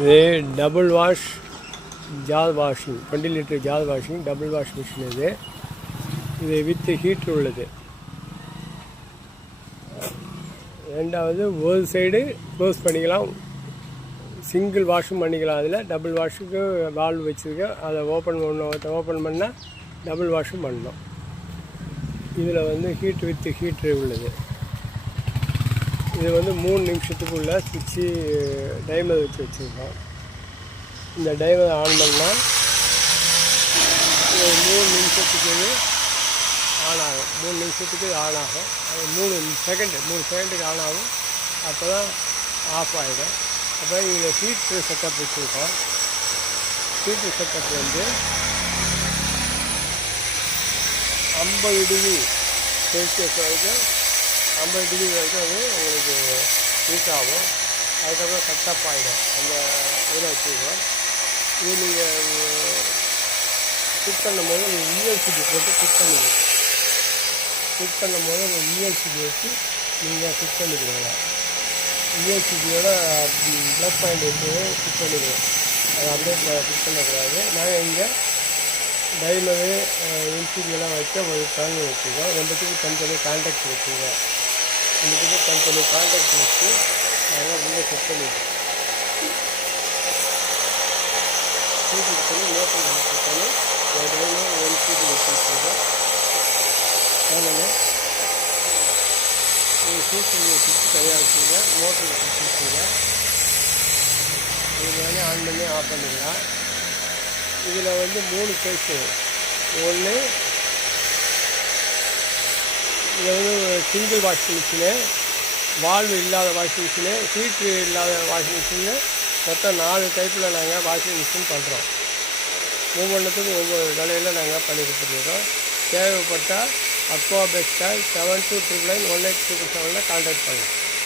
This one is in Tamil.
இது double wash jar washing 20 litre jar washing double wash machine. இது வித் ஹீட்ரு உள்ளது. ரெண்டாவது ஒரு சைடு க்ளோஸ் பண்ணிக்கலாம், சிங்கிள் வாஷும் பண்ணிக்கலாம். அதில் டபுள் வாஷுக்கு வால்வ் வச்சுருக்கேன், அதை ஓப்பன் பண்ணால் டபுள் வாஷும் பண்ணணும். இதில் ஹீட் வித் ஹீட்ரு உள்ளது. இது 3 நிமிஷத்துக்குள்ளே சுவிட்சு டைமர் வச்சுருக்கோம். இந்த டைமரை ஆன் பண்ணால் 3 நிமிஷத்துக்கு ஆன் ஆகும். 3 நிமிஷத்துக்கு ஆன் ஆகும். அது 3 செகண்டுக்கு ஆன் ஆகும். அப்போ தான் ஆஃப் ஆகிடும். அப்போ இங்கே ஹீட்ரு செட்டப் வச்சுருக்கோம். ஹீட்ரு செட்டப் 50 டிகிரி செல்சியஸ் வரைக்கும் 50 டிகிரி வரைக்கும் உங்களுக்கு ஹீட் ஆகும். அதுக்கப்புறம் செட்டப் ஆகிடும். அந்த இதில் வச்சுருக்கோம். இது நீங்கள் ஃபிட் பண்ணும்போது யூஎல்சிபி போட்டு ஃபிட் பண்ணுங்கள். ஃபிட் பண்ணும்போது உங்கள் யூஎல்சிபி வச்சு நீங்கள் ஃபிட் பண்ணிக்கிறீங்க. யூஎல்சிபியோட ப்ளஸ் பாயிண்ட் வச்சு ஃபிட் பண்ணிக்கிறோம். அதை அப்படியே ஃபிட் பண்ணக்கூடாது. நாங்கள் இங்கே டைமரு எல்சிபியெல்லாம் வச்சு ஒரு டேர்ன் வச்சுருக்கோம். ரெண்டுத்துக்கு தனித்தனி கான்டாக்ட் வச்சுருக்கோம். ரெண்டுத்துக்கு தனித்தனி கான்டாக்ட் வச்சு நாங்கள் உள்ளே செட் பண்ணிக்கிறோம். சீட்டுக்கு பண்ணி மோட்டர் செட் பண்ணி டைமர் எல்சிபி வச்சுருக்கோம். அதனால் சீட்டு சுவிட்சு தனியாக வச்சுருக்கேன், மோட்டரில் சுவிட்ச் வச்சுருக்கேன். இது ஆன் பண்ணி ஆஃப் பண்ணிக்கலாம். இதில் 3 கேஸு. ஒன்று இதில் சிங்கிள் வாஷிங் மிஷினு, வால்வு இல்லாத வாஷிங் மிஷினு, ஹீட்ரு இல்லாத வாஷிங் மிஷினு, மொத்தம் 4 டைப்பில் நாங்கள் வாஷிங் மிஷின் பண்ணுறோம். ஒவ்வொன்றுத்துக்கும் ஒவ்வொரு விலையில் நாங்கள் பண்ணி கொடுத்துருக்கோம். தேவைப்பட்டால் அக்வா பெஸ்ட்டால் 7299 1877 கான்டாக்ட் பண்ணுங்கள்.